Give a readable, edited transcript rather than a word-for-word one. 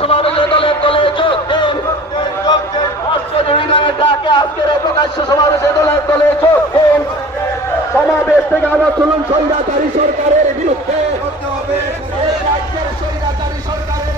সমাবেশে দলে দলে যোগ দিন। আজকের প্রকাশ্য সমাবেশে দলে দলে যোগ দিন। সমাবেশ থেকে আবার তুলুন স্বৈরাচারী সরকারের বিরুদ্ধে, রাজ্যের স্বৈরাচারী সরকারের